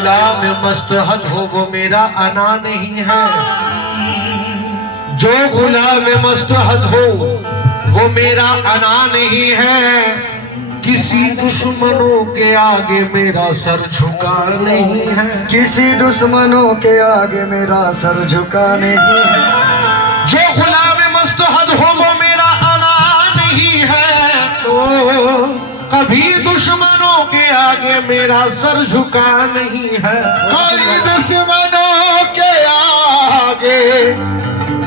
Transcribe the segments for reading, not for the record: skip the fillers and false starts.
गुलाम मस्तहद हो वो मेरा अना नहीं है, जो गुलाम मस्तहद हो वो मेरा अना नहीं है। किसी दुश्मनों के आगे मेरा सर झुका नहीं है, किसी दुश्मनों के आगे मेरा सर झुका नहीं है। जो गुलाम मस्तहद हो वो मेरा अना नहीं है, तो कभी दुश्मनों के आगे मेरा सर झुका नहीं है। कोई दुश्मनों के आगे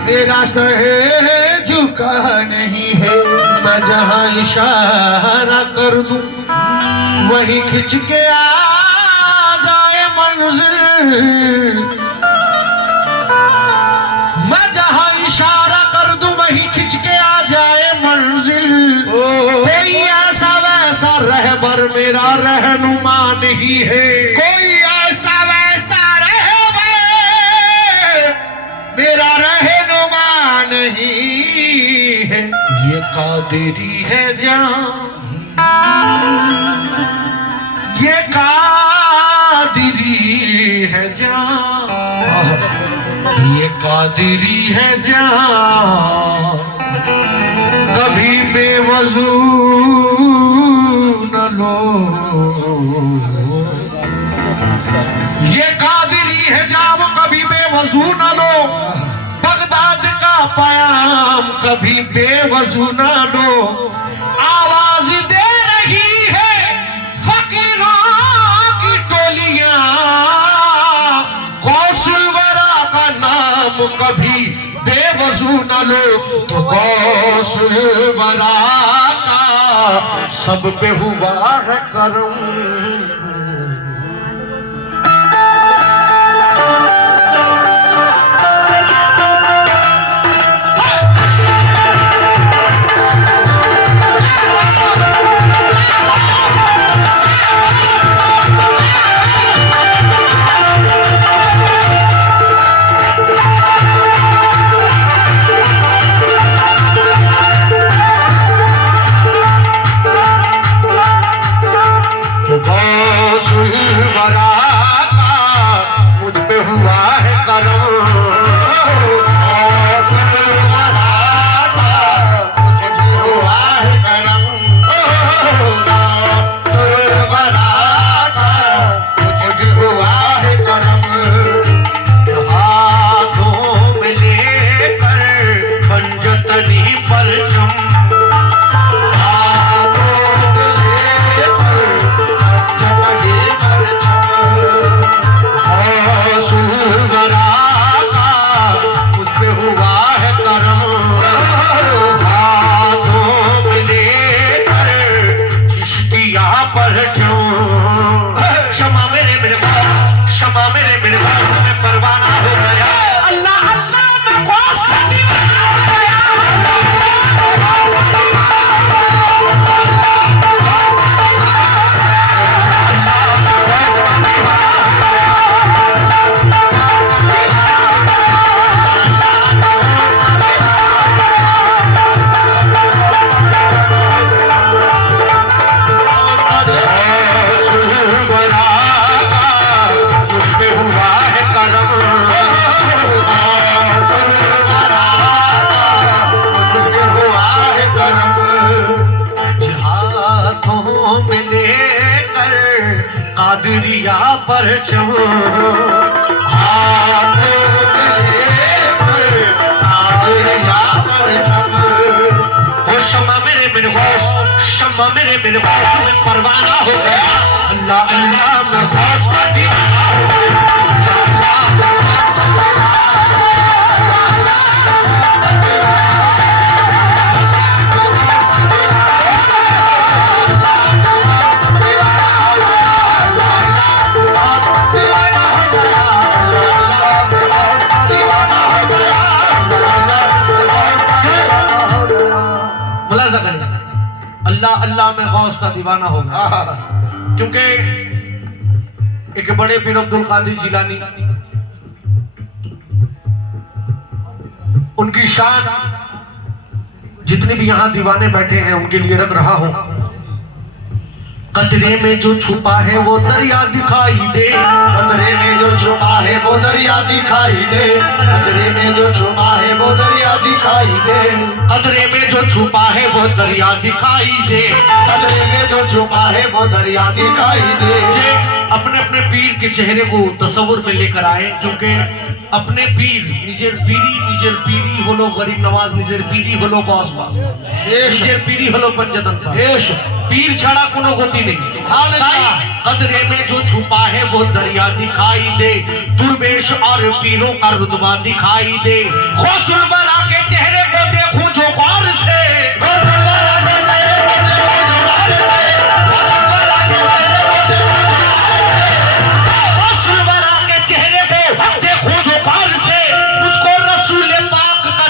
मेरा सर झुका नहीं है। मैं जहां इशारा कर दूं वही खिंच के आ जाए मंजिल, मैं जहां इशारा कर दूं वही खिंच के आ जाए मंजिल। कोई ऐसा वैसा रहबर मेरा रहनुमा नहीं है, कोई ऐसा वैसा रहबर मेरा रहनुमा नहीं है। ये कादिरी है जान, ये कादिरी है जान, ये कादिरी है जान, कभी बेवजू न लो। ये कादिरी है जान, कभी बेवजू न लो, बगदाद का पयाम कभी बेवजू न लो। आवाज दे रही है फकीरों की टोलियां, कौशलवरा का नाम कभी बेवजू न लो, तो कौशलवरा का सब पे हुआ है करम। कादिरिया पर चढ़ो, वो शम्मा मेरे गौस, शम्मा मेरे गौस में परवाना हो गया। अल्लाह अल्लाह मैं गौस का दीवाना हो गया। अल्लाह अल्लाह में गौस का दीवाना होगा, क्योंकि एक बड़े पीर अब्दुल कादिर जिलानी, उनकी शान जितने भी यहाँ दीवाने बैठे हैं उनके लिए रख रहा हूं। कतरे में जो छुपा है वो दरिया दिखाई दे, कतरे में जो छुपा है वो दरिया दिखाई दे, कतरे में जो छुपा है वो दरिया दिखाई दे, कतरे में जो छुपा है वो दरिया दिखाई दे, कतरे में जो छुपा है वो दरिया दिखाई दे। जे अपने अपने पीर के चेहरे को तस्वुर में लेकर आए, क्योंकि अपने पीर निजेर पीरी हलो गरीब नवाज, निजेर पीरी हलो बसबा, निजेर पीरी हलो पंजतन पीर छाड़ा कोनो गति नहीं। कतरे में जो छुपा है वो दरिया दिखाई दे, दुर्वेश और पीरों का रुतबा दिखाई दे। गौसुल बरा के चेहरे को देखो जो गौर से,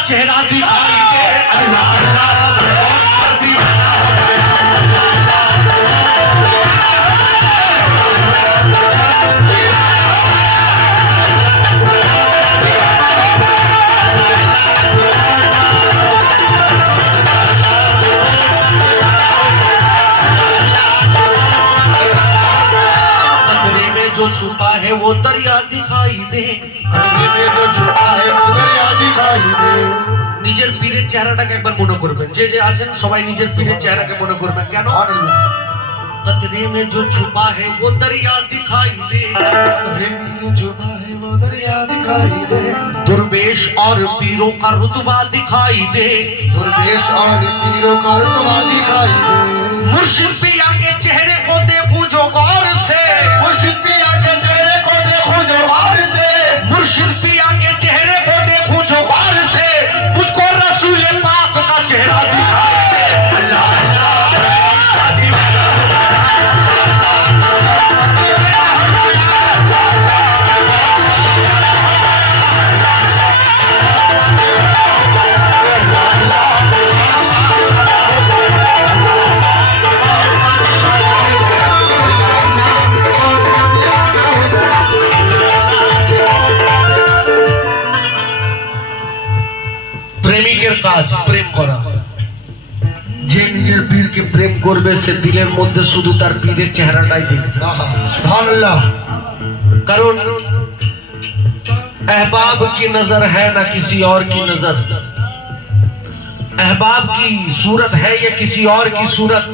चेहरा दिखाई दे। अल्लाह कतरे में जो छुपा है वो दरिया दिखाई दे, कतरे में जो छुपा है वो दरिया दिखाई दे। নিজের পীরের চেহারাটাকে একবার মনে করবেন, যে যে আছেন সবাই নিজের পীরের চেহারাকে মনে করবেন। কেন? कतरे में जो छुपा है वो दरिया दिखाई दे, कतरे में जो छुपा है वो दरिया दिखाई दे, दुर्वेश और पीरों का रुतबा दिखाई दे, दुर्वेश और पीरों का रुतबा दिखाई दे। मुर्शिद पिया के चेहरे को देखो जो गौर से, मुर्शिद पिया के चेहरे को देखो जो गौर से, मुर्शिद पिया के चेहरे को देखो जो गौर से, मुझको रसूल पाक का चेहरा दिखाई दे। अल्लाह প্রেমিকের কাজ প্রেম করা। যে নিজের পীরকে প্রেম করবে সে দিলের মধ্যে শুধু তার পীরের চেহারাটাই দেখবে। सुभान কারণ अहबाब की नजर है ना किसी और की नजर, अहबाब की सूरत है या किसी और की सूरत,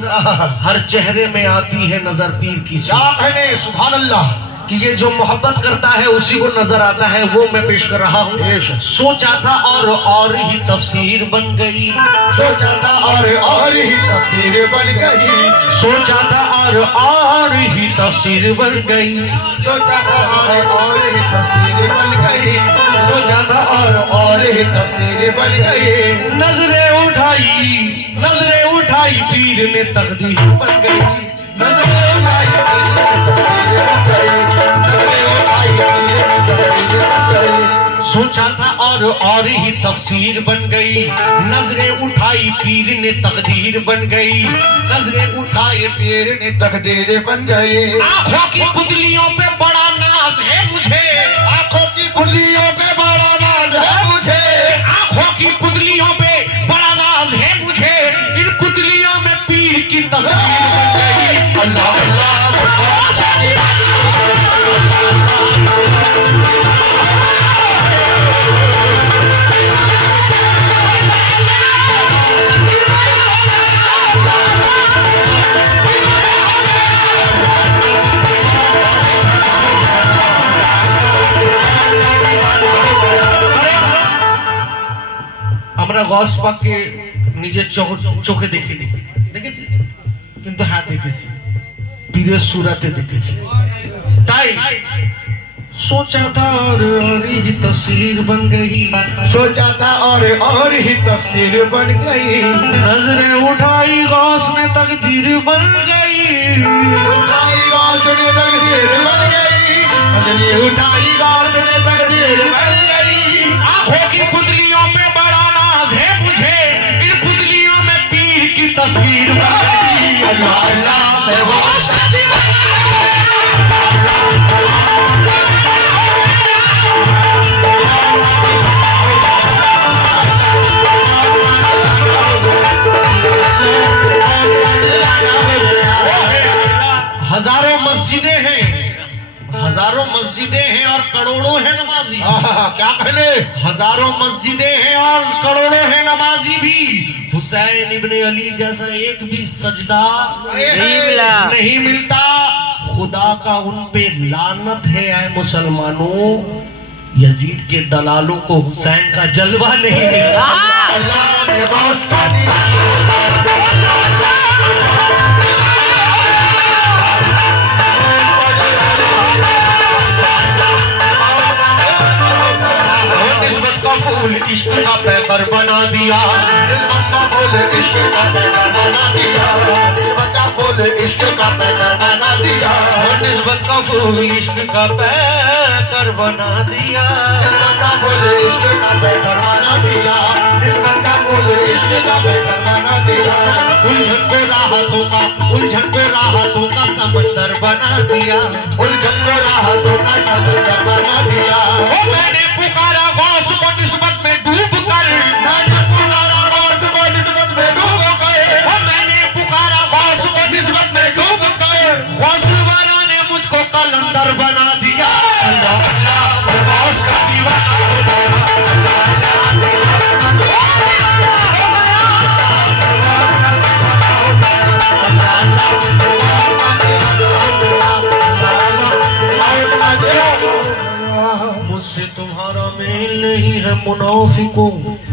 हर चेहरे में आती है नजर पीर की सूरत। सुभान अल्लाह कि ये जो मोहब्बत करता है उसी को नजर आता है, वो मैं पेश कर रहा हूँ। सोचा था और ही तफसीर बन गई, सोचा था और ही तफसीर बन गई, सोचा था और ही तफसीर बन गई, सोचा था और ही तफसीर बन गई, सोचा था और ही तफसीर बन गई। नजरें उठाई पीर ने तकदीर बन गई, नजरें उठाई तकदीर बन गई, नजरें उठाई तकदीर बन गई। सोचा था और ही तफसीर बन गई, नजरें उठाई पीर ने तकदीर बन गई, नजरें उठाए पीर ने तकदीर बन गई। आंखों की पुतलियों पे बड़ा नाज है मुझे, आंखों की पुतलियों पे बड़ा नाज है मुझे, आंखों की पुतलियों पे बड़ा नाज है मुझे, इन पुतलियों में पीर की तस्वीर बन गई। अल्लाह अल्लाह আমরা গস পাককে নিজের চোখে দেখিনি, দেখেছি কিন্তু হ্যাঁ দেখেছি, পীরের সুরাতে দেখেছি। তাই सोचा था और ही तफसीर बन गई, सोचा था और ही तफसीर बन गई। नजरें उठाई गौस में तकदीर बन गई, उठाई गौस में तकदीर बन गई, नजरें उठाई गौस में तकदीर बन गई। आंखों की पुतलियों पे बड़ा नाज है मुझे, इन पुतलियों में पीर की तस्वीर बन गई। अल्लाह अल्लाह मैं गौस का दीवाना। हजारों मस्जिदें हैं, हजारों मस्जिदें हैं और करोड़ों हैं नमाजी। क्या कहने? हजारों मस्जिदें हैं और करोड़ों हैं नमाजी भी। हुसैन इब्ने अली जैसा एक भी सजदा नहीं मिलता। खुदा का उन पे लानत है ऐ मुसलमानों, यजीद के दलालों को हुसैन का जलवा नहीं मिलता। अल्लाह ने बस का दिया। फूल इश्क का पैकर बना दिया, निस्बत का फूल इश्क का पैकर बना दिया, निस्बत का फूल इश्क का पैकर बना दिया, निस्बत का फूल इश्क का पैकर बना दिया, निस्बत का फूल इश्क का पैकर बना दिया, निस्बत का फूल इश्क का पैकर बना दिया। उलझन पे राहतों का समंदर बना दिया, उलझन पे राहतों का समंदर बना दिया। मैंने पुकारा गौस को निस्बत में डूब कर, मैंने पुकारा गौस को निस्बत में डूब कर, मैंने पुकारा गौस को निस्बत में डूब कर, गौस वाला ने मुझको कलंदर बना दिया। अल्लाह अल्लाह गौस का दीवाना हो गया। मुझसे तुम्हारा मेल नहीं है मुनाफिकों,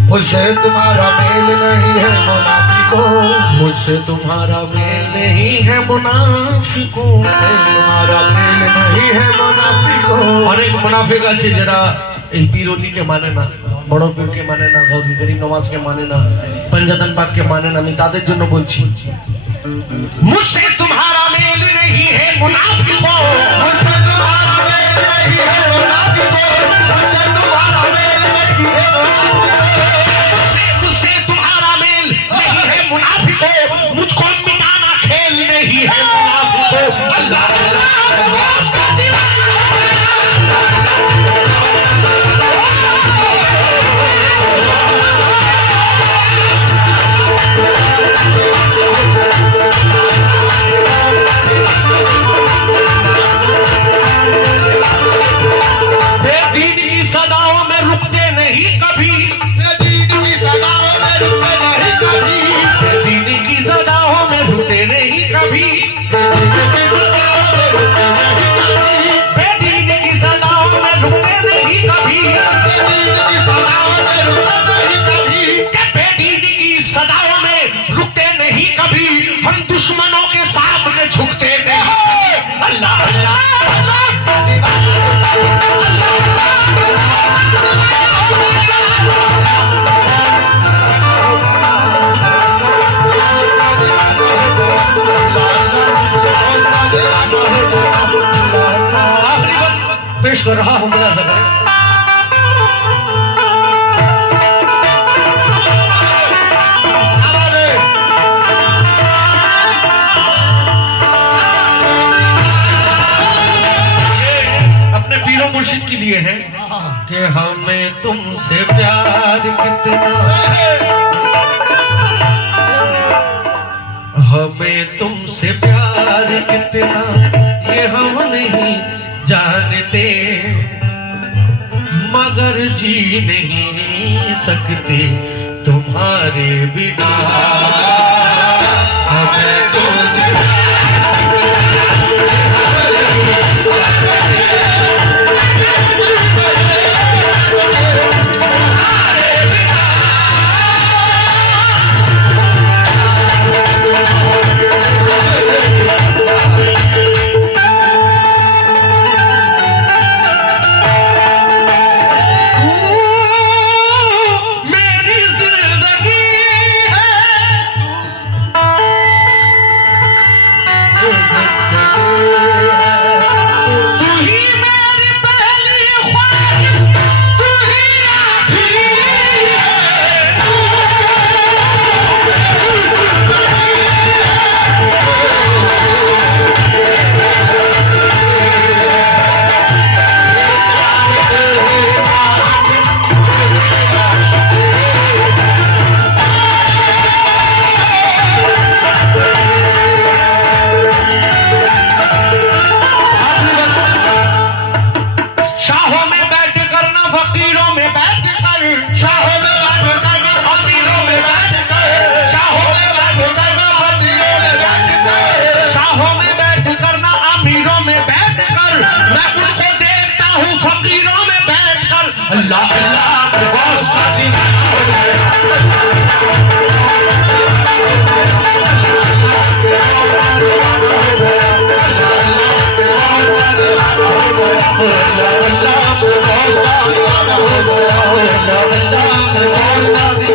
मुझसे तुम्हारा मेल नहीं है मुनाफिकों, मुझसे तुम्हारा मेल नहीं है मुनाफिकों, मुझसे तुम्हारा मेल नहीं है मुनाफिकों। অনেক মুনাফিক আছে যারা এই পীর ওলিকে মানে না, বড় পীরকে মানে না, গরিব নওয়াজকে মানে না, पंजातन पाक के মানে না। আমি তাদের জন্য বলছি, मुझसे तुम्हारा मेल नहीं है मुनाफिकों, मुझसे तुम्हारा मेल नहीं है मुनाफिकों, मुझसे तुम्हारा मेल नहीं है मुनाफिकों, मुझसे तुम्हारा मेल नहीं है मुनाफिकों, मुझको मिटाना खेल नहीं है मुनाफिकों। अल्लाह अल्लाह गौस का दीवाना। दीन की सदाओं में रुकते नहीं कभी, दीन की सदाओं में रुकते नहीं कभी, दीन की सदाओं में रुकते नहीं कभी, दीन की सदाओं में रुकते नहीं कभी, दीन की सदाओं में रुकते नहीं कभी, दीन की सदाओं में रुकते नहीं कभी, दीन की सदाओं में रुकते नहीं कभी, हम दुश्मनों के सामने झुकते नहीं। अल्लाह अल्लाह आखिरी बात पेश कर रहा हूं मेरा ज़बर। अपने पीरों मुर्शिद के लिए है कि हमें तुमसे प्यार कितना, हमें तुमसे प्यार कितना ये हम नहीं जानते, मगर जी नहीं सकते तुम्हारे बिना। हमें तुमसे मेरी जिंदगी है गया, बंदा में वास्ता